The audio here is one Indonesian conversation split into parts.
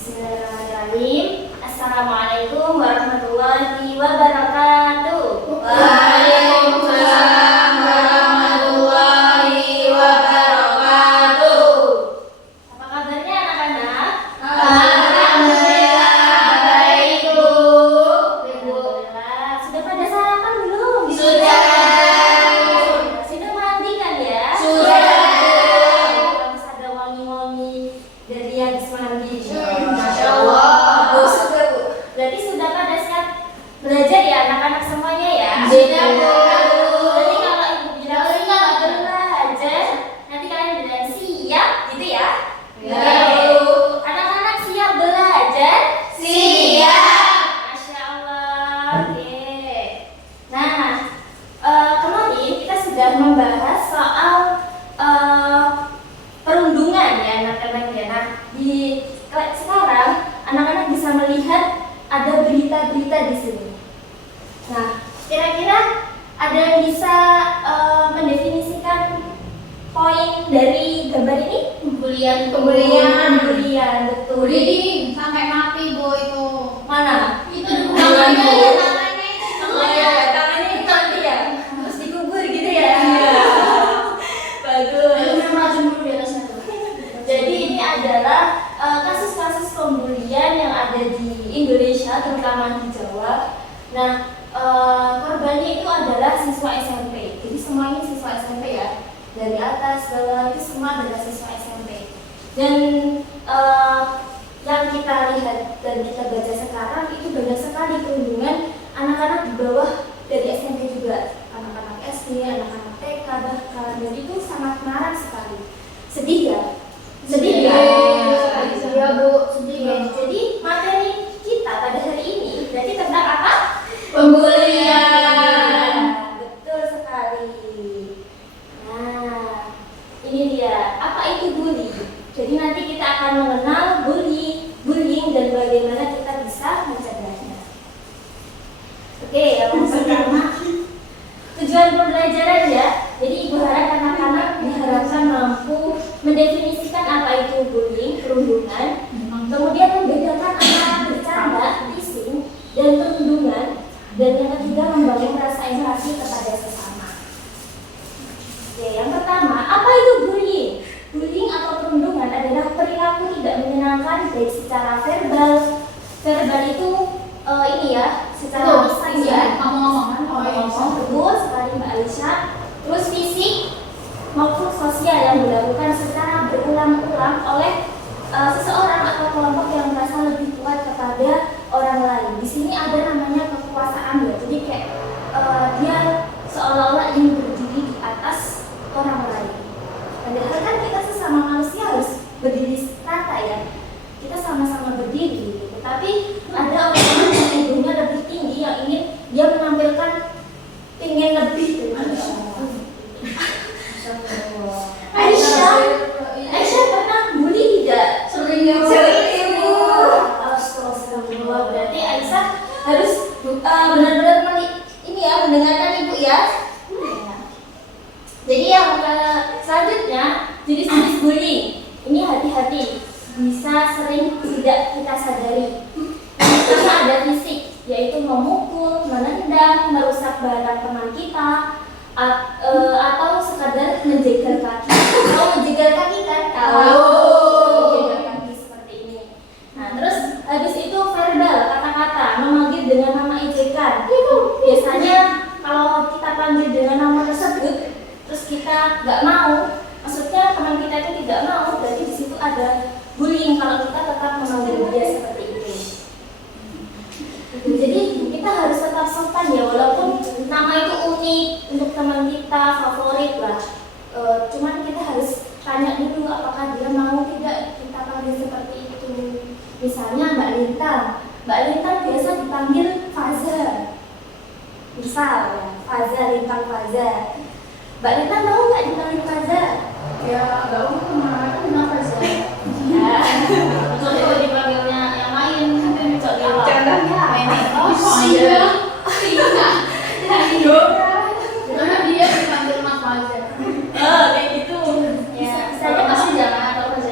Bismillahirrahmanirrahim. Assalamualaikum warahmatullahi wabarakatuh. Waalaikumsalam warahmatullahi wabarakatuh. Apa kabarnya anak-anak? Alhamdulillah baik, Bu. Alhamdulillah. Sudah pada sarapan belum? Sudah. Sudah mandi kan ya? Sudah. Harus ada wangi-wangi dari habis mandi. Masya Allah. Sudah, Bu. Berarti sudah pada siap belajar ya anak-anak semuanya ya? Sudah, Bu. Jadi kalau ibu bilang siap belajar, nanti kalian bilang siap gitu ya? Ya, Bu. Anak-anak siap belajar? Siap. Masya Allah. Oke. Nah, kemarin kita sudah membahas soal perundungan ya anak-anak ya. Nah, sekarang anak-anak bisa melihat ada berita-berita di sini. Nah, kira-kira ada yang bisa mendefinisikan poin dari gambar ini? Pembulian, betul. Bullying sampai mati, Bu, itu. Mana? Itu Tangannya ya, tangannya itu. Oh ya, tangannya itu nanti ya, terus dikubur gitu ya. Bagus. Jadi ini adalah kasus-kasus pembulian yang ada di Indonesia, terutama di Jawa. Nah, korbannya itu adalah siswa SMP. Jadi semua ini siswa SMP ya, dari atas bawah itu semua adalah siswa SMP. Dan yang kita lihat dan kita baca sekarang itu banyak sekali perundungan anak-anak di bawah dari SMP juga, anak-anak SD, anak-anak TK bahkan, dan itu sangat marak sekali. Sedih ya? Sedih ya? Iya, Bu, sedih. Jadi materi kita pada hari ini berarti tentang apa? Pembulian. Betul sekali. Nah, ini dia. Apa itu bully? Jadi nanti kita akan mengenal bullying dan bagaimana kita bisa mencegahnya. Oke, yang pertama tujuan pembelajaran ya. Jadi ibu harap anak-anak diharapkan mampu mendefinisikan apa itu bullying, perundungan, kemudian membedakan antara bercanda, teasing, dan perundungan, dan yang ketiga membangun rasa empati kepada sesama. Oke, yang pertama, apa itu bullying? Bullying atau perundungan adalah perilaku tidak menyenangkan baik secara verbal. Verbal itu ini ya, secara lisan ya, ngomong-ngomong, betul sekali Mbak Alisha. Terus fisik maupun sosial yang dilakukan secara berulang-ulang oleh seseorang atau kelompok yang merasa lebih kuat kepada orang lain. Di sini ada namanya kekuasaan ya. Jadi kayak dia seolah-olah ingin berdiri di atas orang lain. Padahal kan kita sesama manusia harus berdiri rata ya. Kita sama-sama berdiri gitu. Tapi ada orang yang egonya lebih tinggi yang ingin dia menampilkan ingin lebih dari Aisyah pernah bully tidak? Sering, Ibu. Astagfirullah. Berarti Aisyah harus benar-benar ini ya mendengarkan ibu ya. Jadi yang selanjutnya jenis-jenis bullying. Ini hati-hati, bisa sering tidak kita sadari. Karena ada fisik, yaitu memukul, menendang, merusak barang teman kita, atau sekadar menjegal kaki. Tahu menjegal kaki kan? Menjegal kaki seperti ini. Nah, terus habis itu verbal, kata-kata, memanggil dengan nama ejekan. Biasanya kalau kita panggil dengan nama tersebut, terus kita nggak mau, maksudnya teman kita itu tidak mau, berarti di situ ada bullying kalau kita tetap memanggil dia seperti itu. Jadi kita harus tetap sopan ya, walaupun nama itu unik untuk teman kita, favorit lah. Cuman kita harus tanya dulu apakah dia mau tidak kita panggil seperti itu. Misalnya Mbak Lintang biasa dipanggil Faza. Misal ya, Faza, Lintang Faza. Mbak Lintang mau nggak dipanggil Faza? Ya, enggak mau kemana, kenapa sih? Ya, kalau dipanggilnya yang lain kan cocok di awal. Contohnya ini. Iya. Karena dia dipanggil Mas Fajar. Kayak gitu. Ya, misalnya masih jangan atau Faza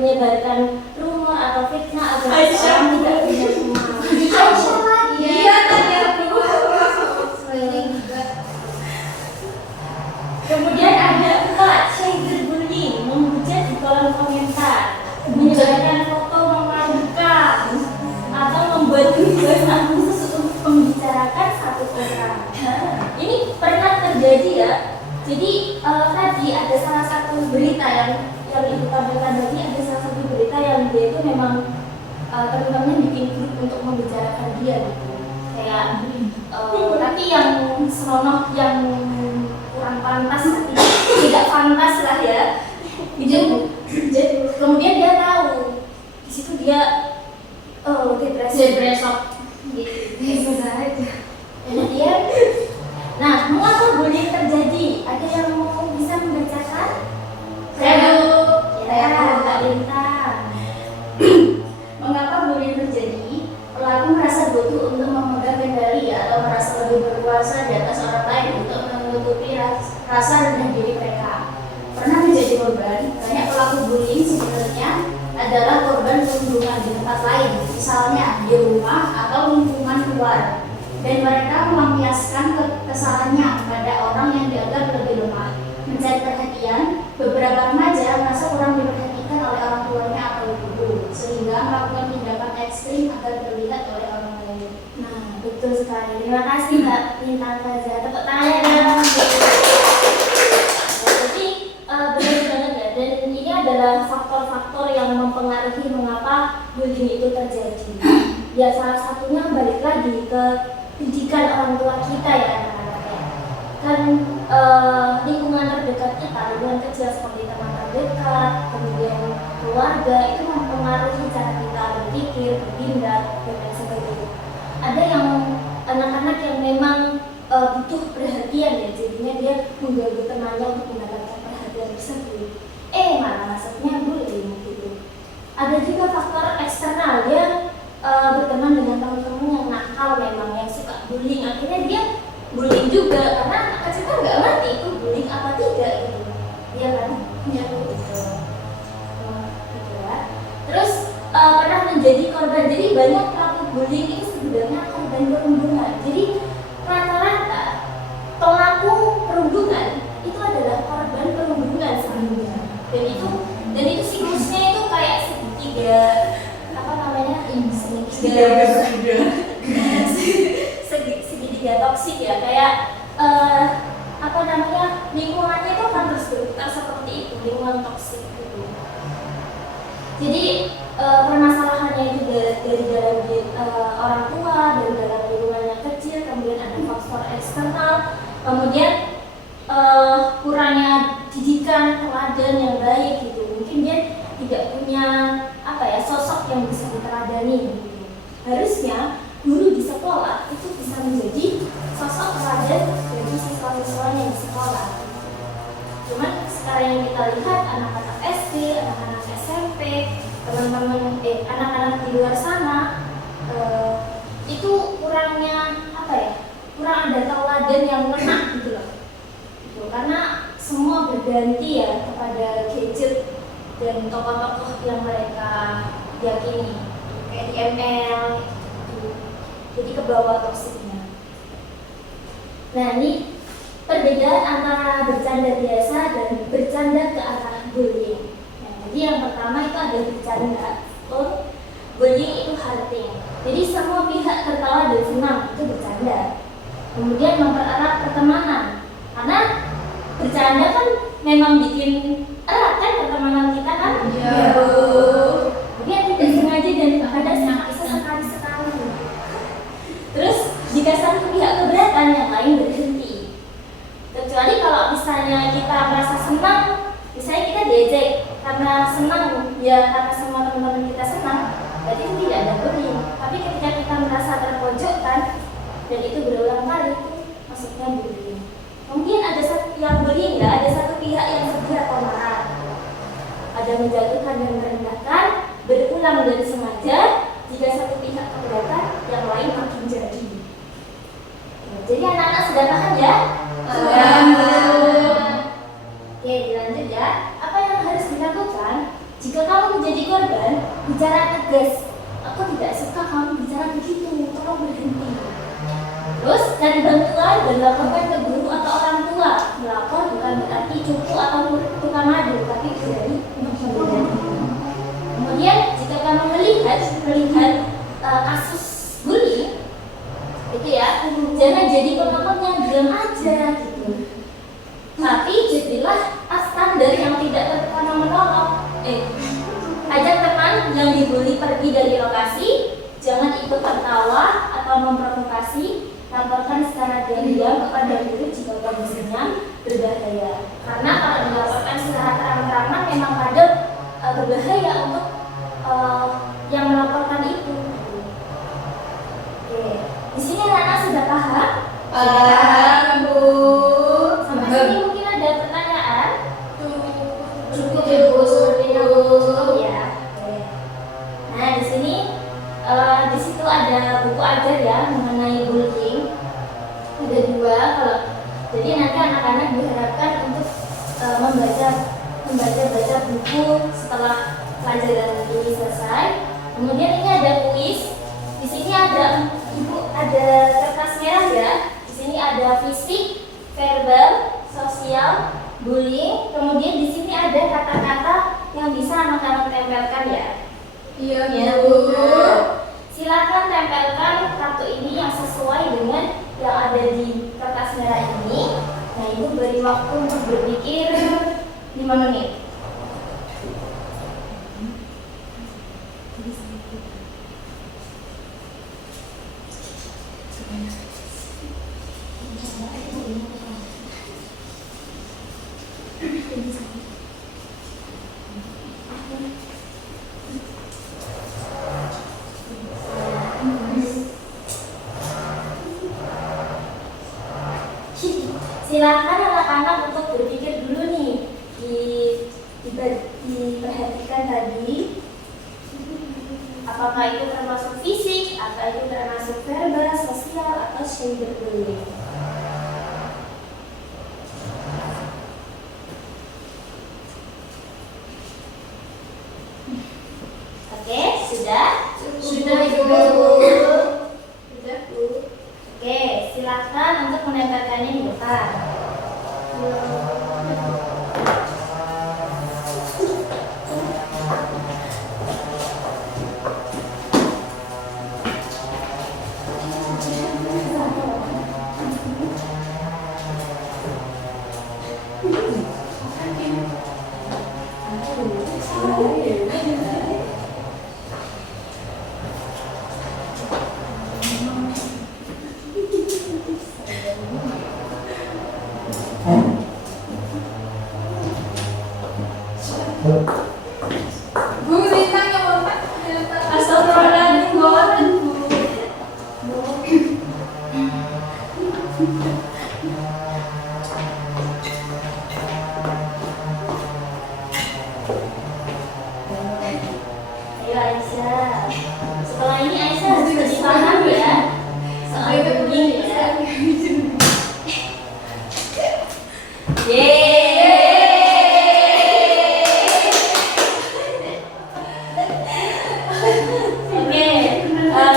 menyebarkan rumor atau fitnah agar Aisyah. seseorang tidak punya teman. Aisyah lagi. Iya tadi aku selain juga. Kemudian ada 4, cyberbullying, menghujat di kolom komentar, menyebarkan foto memalukan, atau membuat video yang khusus untuk membicarakan satu orang. Ini pernah terjadi ya. Jadi tadi ada salah satu berita yang ibu tampilkan tadi, ada salah satu berita yang dia itu memang teman-teman bikin grup untuk membicarakan dia gitu. Kayak tapi yang senonoh, yang kurang pantas, tapi tidak pantas lah ya. Itu kemudian dia tahu di situ dia depresi gitu. Kemudian nah, mengapa bullying terjadi? Ada yang mau bisa membacakan? Saya Mbak Lintang. Mengapa bullying terjadi? Pelaku merasa butuh untuk memegang kendali atau merasa lebih berkuasa di atas orang lain untuk menutupi rasa rendah diri mereka. Pernah menjadi korban? Banyak pelaku bullying sebenarnya adalah korban perundungan di tempat lain, misalnya di rumah atau lingkungan luar. Dan mereka melampiaskan kesalahannya pada orang yang dianggap lebih lemah. Mencari perhatian, beberapa remaja merasa kurang diperhatikan oleh orang tuanya atau guru, sehingga melakukan tindakan ekstrim agar terlihat oleh orang lain. Nah, betul sekali. Terima kasih Mbak Lintang Faza. Tepuk tangan ya. Jadi benar banget ya. Dan ini adalah faktor-faktor yang mempengaruhi mengapa bullying itu terjadi. Ya salah satunya balik lagi ke didikan orang tua kita ya anak-anak ya. Kan lingkungan terdekat kita, lingkungan kecil seperti teman terdekat, kemudian keluarga itu mempengaruhi cara kita berpikir, bertindak, dan lain sebagainya. Ada yang anak-anak yang memang butuh perhatian ya, jadinya dia mengganggu temannya untuk mendapatkan perhatian tersebut. Malah masuknya bullying gitu. Ada juga faktor eksternal, dia berteman dengan teman-teman yang nakal, memang yang suka bullying, akhirnya dia bullying juga karena anak kecil kan nggak ngerti itu bullying apa tidak gitu, dia kan punya gitu ya. Terus pernah menjadi korban, jadi banyak pelaku bullying itu sebenarnya korban perundungan. Jadi rata-rata pelaku perundungan itu adalah korban perundungan sebenarnya, dan itu siklusnya itu kayak segitiga apa namanya segitiga toksik ya, kayak apa namanya, lingkungannya itu akan terus berputar seperti itu, lingkungan toksik gitu. Jadi permasalahannya itu dari dalam orang tua, dari dalam lingkungan yang kecil, kemudian ada faktor eksternal, kemudian kurangnya didikan teladan yang baik gitu. Mungkin dia tidak punya sosok yang bisa diteladani gitu. Harusnya guru di sekolah itu bisa menjadi sosok teladan bagi siswa-siswanya di sekolah. Cuman sekarang yang kita lihat anak-anak SD, anak-anak SMP, teman-teman anak-anak di luar sana itu kurangnya kurang ada teladan yang ngena gitu loh. Gitu. Karena semua berganti ya kepada gadget dan tokoh-tokoh yang mereka yakini, kayak di ML gitu. Jadi ke bawah toksiknya. Nah, ini perbedaan antara bercanda biasa dan bercanda ke arah bullying. Nah, jadi yang pertama itu ada bercanda, bullying itu hurting. Jadi semua pihak tertawa dan senang, itu bercanda. Kemudian mempererat pertemanan, karena bercanda kan memang bikin erat kan pertemanan kita kan? Iya. Dia tidak sengaja dan ada sekali-sekali. Terus jika satu pihak keberatan, yang lain berhenti. Kecuali kalau misalnya kita merasa senang, misalnya kita diejek karena senang, ya karena semua teman-teman kita senang, berarti itu tidak ada bullying. Tapi ketika kita merasa terpojokkan dan itu berulang kali, itu maksudnya bullying. Mungkin ada satu yang bullying ya, ada satu pihak yang sedih atau marah, ada menjatuhkan dan merendahkan, berulang dan sengaja. Jika satu pihak keberatan, yang lain makin jadi. Jadi anak-anak sudah paham ya? Sudah. Oke, dilanjut ya. Apa yang harus dilakukan? Jika kamu menjadi korban, bicara tegas. Aku tidak suka kamu bicara begitu, tolong berhenti. Terus cari bantuan dan laporkan ke guru atau orang tua. Melapor bukan berarti cupu atau tukang madu, tapi berarti membela diri. Kemudian jika kamu melihat kasus bullying, itu ya, jangan jadi penonton yang diam aja gitu. Tapi jadilah standar yang tidak tertolong menolong. Ajak teman yang dibully pergi dari lokasi, jangan ikut tertawa atau memprovokasi. Laporkan secara diam-diam kepada guru jika kondisinya berbahaya. Karena kalau dilaporkan secara terang-terangan memang kadang berbahaya untuk yang melaporkan itu. Oke, di sini anak sudah paham? Paham, Bu. Sampai sini mungkin ada pertanyaan? Cukup ya, Bu, sepertinya, Bu. Ya. Oke. Nah, di sini di situ ada buku ajar ya mengenai bullying. Ada 2 kalau jadi nanti anak-anak diharapkan untuk membaca buku setelah pelajaran ini selesai. Kemudian ini ada kuis. Di sini ada kertas merah ya. Di sini ada fisik, verbal, sosial, bullying. Kemudian di sini ada kata-kata yang bisa anak-anak tempelkan ya. Iya, Ya, Bu. Silakan tempelkan kartu ini yang sesuai dengan yang ada di kertas merah ini. Nah, itu beri waktu untuk berpikir 5 menit. Silakan anak-anak untuk berpikir dulu nih, diperhatikan tadi apakah itu termasuk fisik, atau itu termasuk verbal, sosial, atau cyberbullying. Oke, sudah? Sudah, Ibu. Sudah, Bu. Oke, silakan untuk menempelkannya di depan. Bu, lintangnya lontar. Astagfirullahaladzim, bohongan, Bu. Ayo Aisyah. Setelah ini Aisyah harus lebih paham ya soal bullying ya. Oke,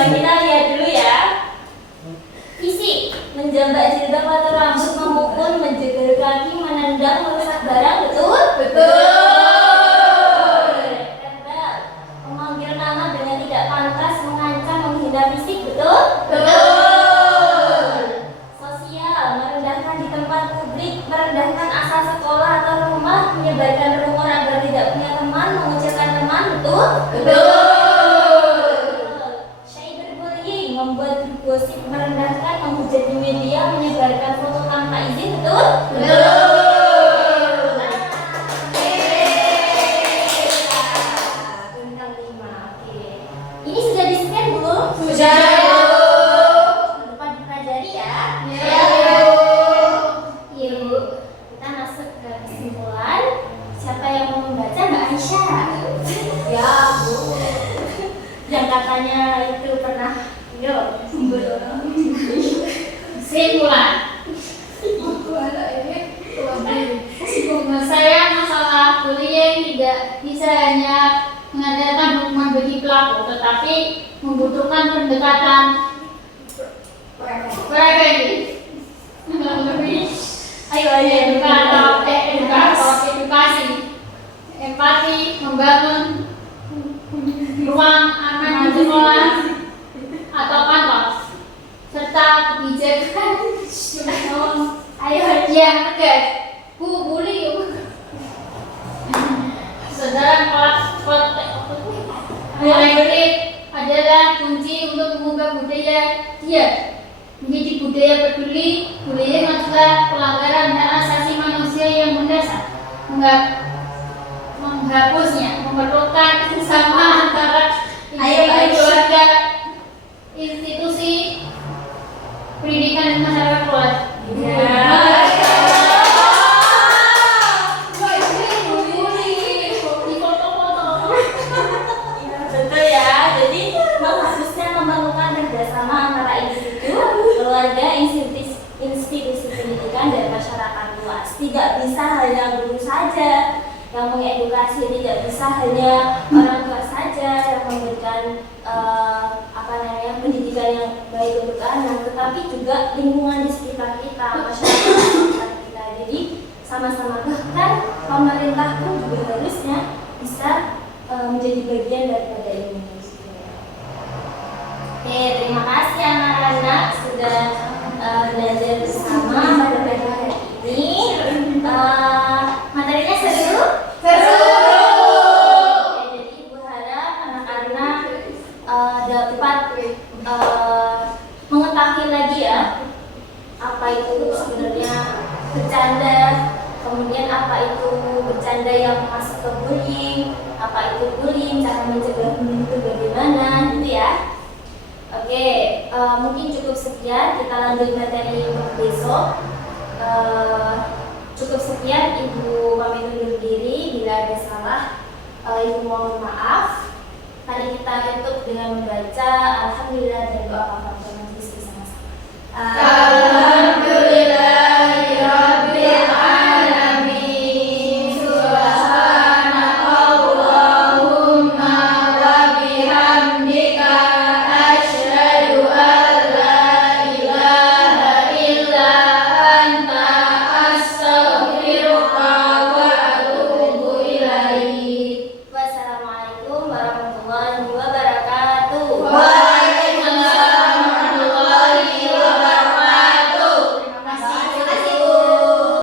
kita lihat dulu ya. Fisik, menjambak jilbab atau rambut, memukul, menjegal kaki, menendang, merusak barang, betul? Betul. Verbal, memanggil nama dengan tidak pantas, mengancam, menghina fisik, betul? Betul. Sosial, merendahkan di tempat publik, merendahkan asal sekolah atau rumah, menyebarkan rumor agar tidak punya teman, mengucilkan teman, betul? Betul. Cyberbullying, membuat gosip, merendahkan, menghujat di media, menyebarkan foto tanpa izin, betul? Betul. Bintang 5. Oke. Ini sudah di-scan belum? Sudah, Bu. Lupa dipelajari ya. Ya, Bu. Yuk, kita masuk ke kesimpulan. Siapa yang mau membaca? Mbak Aisyah. Ya, Bu. Yang katanya itu pernah Kesimpulan. Saya masalah bullying tidak bisa hanya mengandalkan hukuman bagi pelaku, tetapi membutuhkan pendekatan preventif. Lebih edukasi, empati, membangun ruang aman di sekolah atau kantor, serta kebijakan yang tegas. Bully kesadaran kolektif adalah kunci untuk mengubah budaya dia menjadi budaya peduli. Bullying adalah pelanggaran hak asasi manusia yang mendasar. Menghapusnya memerlukan kerjasama antara individu, keluarga, institusi pendidikan dan masyarakat luas. Betul ya, jadi harusnya memerlukan kerjasama antara individu, keluarga, institusi pendidikan dan masyarakat luas. Tidak bisa hanya guru saja yang mengedukasi, tidak bisa hanya orang tua saja yang memberikan pendidikan yang baik untuk anak, tetapi juga lingkungan di sekitar kita, masyarakat di sekitar kita. Jadi sama-sama, bahkan pemerintah pun juga harusnya bisa menjadi bagian daripada ini. Oke, terima kasih anak-anak sudah belajar bersama pada pagi hari ini. Materinya seru? Seru! Oke, jadi Ibu harap anak-anak dapat mengetahui lagi ya apa itu sebenarnya bercanda, kemudian apa itu bercanda yang masuk ke bullying, apa itu bullying, cara mencegah bullying itu bagaimana, gitu ya. Oke, mungkin cukup sekian, kita lanjut materi untuk besok. Cukup sekian, Ibu pamit undur diri. Bila ada salah, Ibu mohon maaf. Mari kita tutup dengan membaca Alhamdulillah dan doa kafaratul majlis bersama-sama.